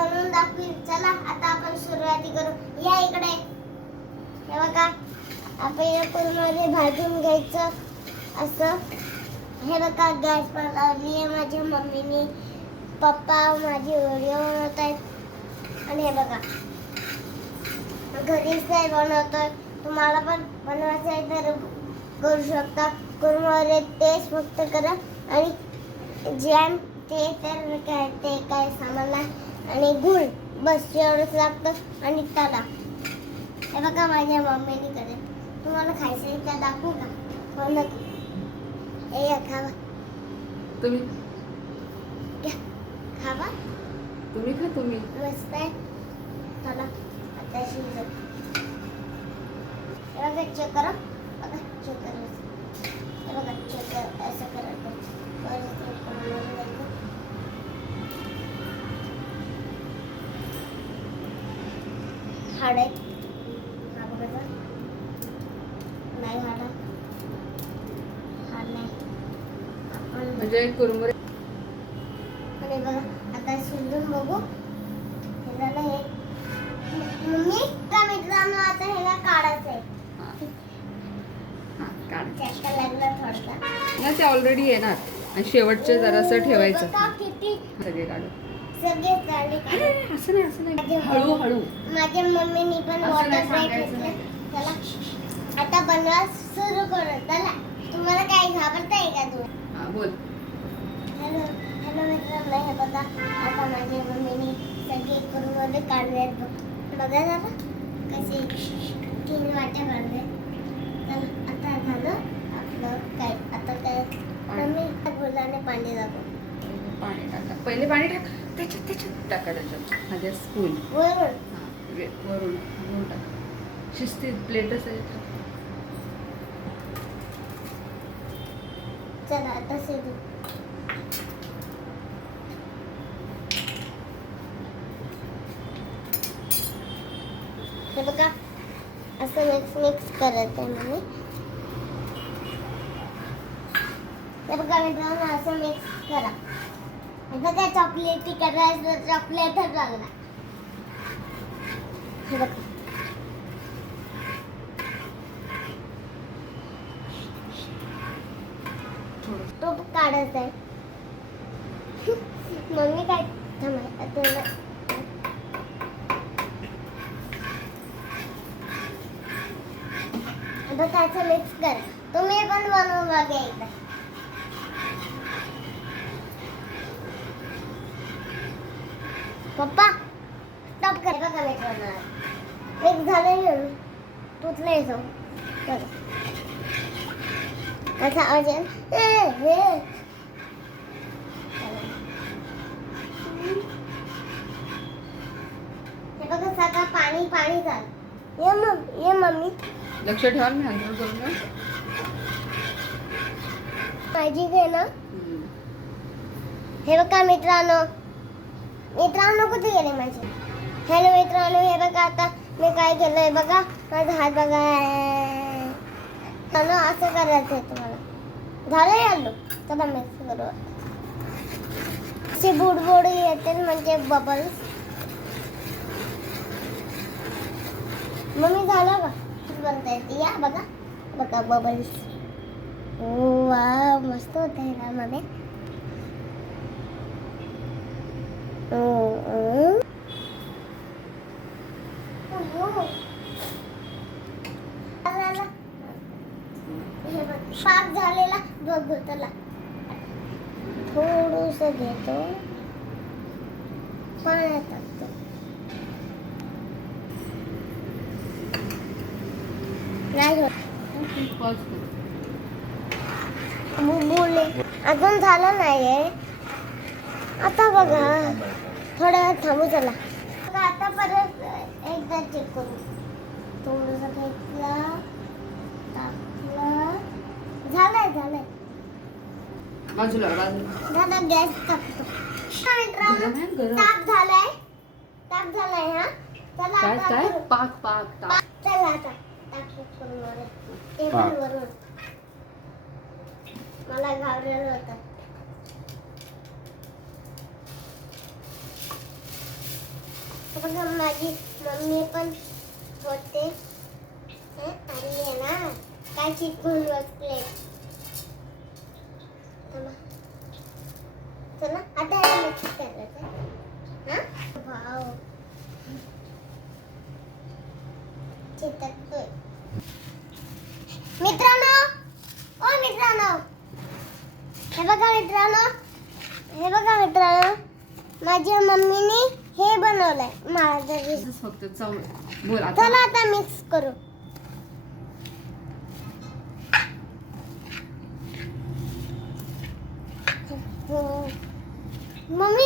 बनवून दाखवील. चला आता आपण सुरुवाती करू. या इकडे. हे बघा आपल्याला कुरमुरे भाजून घ्यायचं असं. हे बघा गॅस पण लावली आहे माझ्या मम्मीने. पप्पा माझी व्हिडिओ बनवत आहेत. आणि हे बघा घरीच नाही बनवतोय. तुम्हाला पण बनवायचं आहे तर करू शकता. कुरमुरे तेच फक्त करा आणि जॅम ते तर काय ते काय सामान नाही. आणि गुळ बस एवढंच लागतं. आणि तला हे बघा माझ्या मम्मीने करे. तुम्हाला खायचं आहे तर दाखवू का? हो ना. हे खावा तुम्ही खावा. तुम्ही खा तुम्ही. मस्त आहे. चला आता शिजव. हे बघा चेक करा. बघा चेक करा. हे बघा चेक कर असं करायचं. हाड आहे. हा बघा नाही हाड हाड नाही. आपण म्हणजे कुरमुरे आणि बघा आता शिजून बघू. हे झालं. हे मम्मी का मित्रांनो आता ह्याला काढायचं आहे. काढ. चटका लागला थोडसा. ना ते ऑलरेडी येणार आणि शेवटचे जरासं ठेवायचं. बघा किती सगळे काढू. सगळे झाले काढून. असं नाही हळू हळू. माझ्या मम्मीनी पण असं वॉटर नाही ब्रेक सांगायचं घेतलं. नाही. चला आता बनवा सुरू करू. चला तुम्हाला काही घाबरताय का तू? हा बोल. हॅलो हॅलो मित्रांनो हे बघा आता माझ्या मम्मीने सगळे कुरमुरे काढले. बघा जरा कसे 3 वाट्या काढले. चला आता झालं आपलं काय. आता काय मम्मी गुलाने पाणी दाखव. पाणी टाका. पहिले पाणी टाक. त्याच्यात टाका. त्याच्यात माझ्या स्पून वरून वरून टाका. शिस्तीत प्लेटच आहे. चला आता शिजू. हे बघा असं मिक्स करत आहे मम्मी. हे बघा मित्रांनो असं मिक्स करा. हे बघा चॉकलेटी करायचं. चॉकलेटच लागला. हे बघा तो काढत आहे. मम्मी काय थांबा आता बघा असं मिक्स करा. तुम्ही पण बनवून बघा एकदा. पप्पा स्टॉप कर. बघा मित्रांनो एक झालं तुटलं येतो. असा आवाज हे बघा सगळं पाणी पाणी झालं. ये मम्मी लक्ष ठेवा. मी हँडल करून ना. माझी घे ना. हे बघा मित्रांनो कुठे गेले माझे? हॅलो मित्रांनो हे बघा आता मी काय केलंय बघा. माझा हात बघा. असं करायचं आहे तुम्हाला. झालंय आलो. चला मिक्स करू. असे बुडबुड येते म्हणजे बबल्स. मम्मी झालं का? बनता येते. या बघा बघा बबल्स. वा मस्त होत आहे ना मम्मी. पाक झालेला बघू. त्याला थोडस घेतो पाण्यात टाकतो. नाही बुलबुले अजून झालं नाहीये. आता बघा थोड्या वेळ थांबू. चला आता परत एकदा चेक करू. थोडस घेतलं टाकलं. झालंय बाजूला झालं. गॅस टाकतो. ताप झालाय हा. चला आता काय करू. पाक चला आता टाकतो कुरमुरे. टेबलवरून मला घाबरलं होतं. हे बघा माझी मम्मी पण होते आली आहे ना काय चिकून बसले. चला आता हे मिक्स करायचं हा. वाव चिकटतोय. मित्रांनो ओ मित्रांनो हे बघा मित्रांनो माझ्या मम्मीने हे बनवलंय माझं तसंच फक्त चव बोल आता. चला आता मिक्स करू. हो. मम्मी